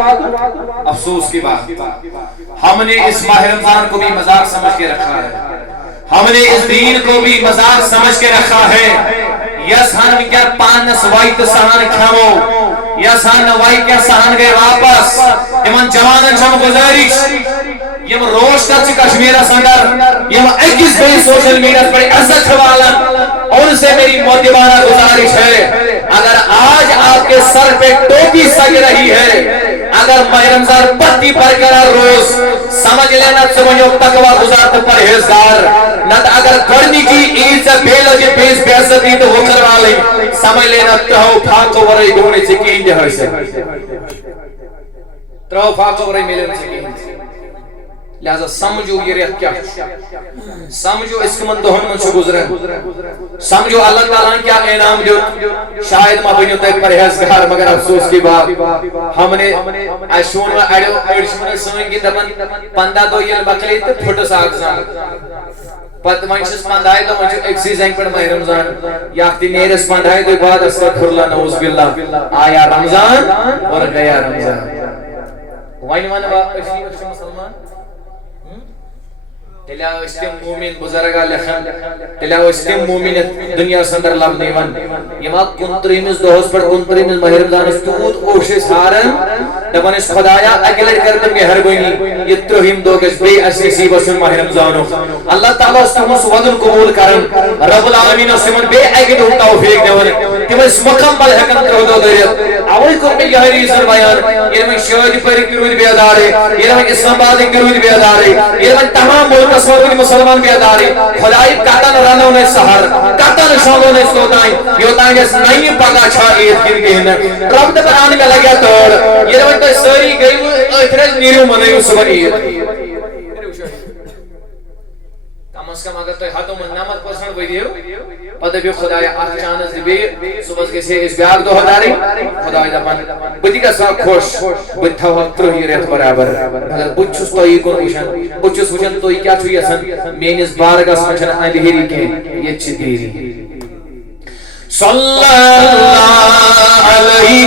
افسوس کی بات ہم نے اس ماہ رمضان کو بھی مذاق سمجھ کے رکھا ہے، ہم نے اس دین کو بھی مذاق سمجھ کے رکھا ہے. یس ہن کیا پانس وائٹ سہان کھاو، یس ہن وائٹ کیا سہان گئے واپس. یمن جوانن چھم گزارش یم روشتر چھ کشمیرس اندر یم اکس بے سوشل میڈیا پر عزت والن، ان سے میری معتبرانہ گزارش ہے اگر آج آپ کے سر پہ ٹوپی سج رہی ہے، اگر ماہ رمضان پتی برقرار روز سمجھ لینا سمجھو تقوی گزار تو پرہیزگار، نہ اگر گرمی کی عید سے بے لگے پیش بے عزتی تو وہ کروا لیں، سمجھ لینا تہو پھاکو ورئی دھونے سے کی انجہ ہے سے تہو پھاکو ورئی ملے سے کی انجہ. لہذا سمجھو یہ ریت کیا سمجھو اس کمن دہن من چھو گزرے، سمجھو اللہ تعالیٰ کیا انعام دیو. شاید ما بنیو تے پرہیزگار مگر افسوس کی بات ہم نے اشون و اڑشون سوئیں گی دبن 15 دو یل بکلی تے پھٹ ساگ سان پت منشس پندائی دو منشو ایکسی زنگ پر ماہ رمضان یاکتی نیرس پندائی دو بعد استغفر اللہ نعوذ باللہ آیا رمضان اور گیا رمضان. وائن وانا اشی مسلمان تیلیا اسلام مومن بزرگا لکھن تیلیا اسلام مومن دنیا سندر لب نیون یما کنتریمز دوست پر کنتریمز ماہ رمضان استود کوشش ہارن دبن اس خدایا اگلر کردن مہربانی یہ ترہیم دو گز بے اسیسی بسن ماہ رمضانو. اللہ تعالیٰ استمس ودن قبول کرن، رب العالمین استمن بے اگل ہو توفیق دیون تم اس مکمل حکم ترہ دو دیت. اولی کو میں یہ ریزن بیان یہ میں شہد پر گرود بیادارے، یہ میں اسلام آباد گرود بیادارے، یہ میں تمام ملک اسمانی مسلمان بیادارے. خدای کتن رنو نے سہر کتن شانو نے سودائیں یوتائیں جس نئی پگا چھا عید کن گہن رب دبران میں لگیا توڑ. یہ میں تو ساری گئی اترز نیرو منیو صبح عید. کم از کم اگر تو ہاتھوں من نامت پرسن ویدیو پتہ بھی خدای آخشانس دی بے صبح کے سے اس بیاگ دو ہداری خدای دبان بدی کا سا خوش بتھا وقت ترہی ریت برابر. اگر بچھس تو یہ کن وشن بچھس وشن تو یہ کیا چھوئی اسن مینس بارگا سمجھن اندھیری کے یہ چھ دیری. صلی اللہ علیہ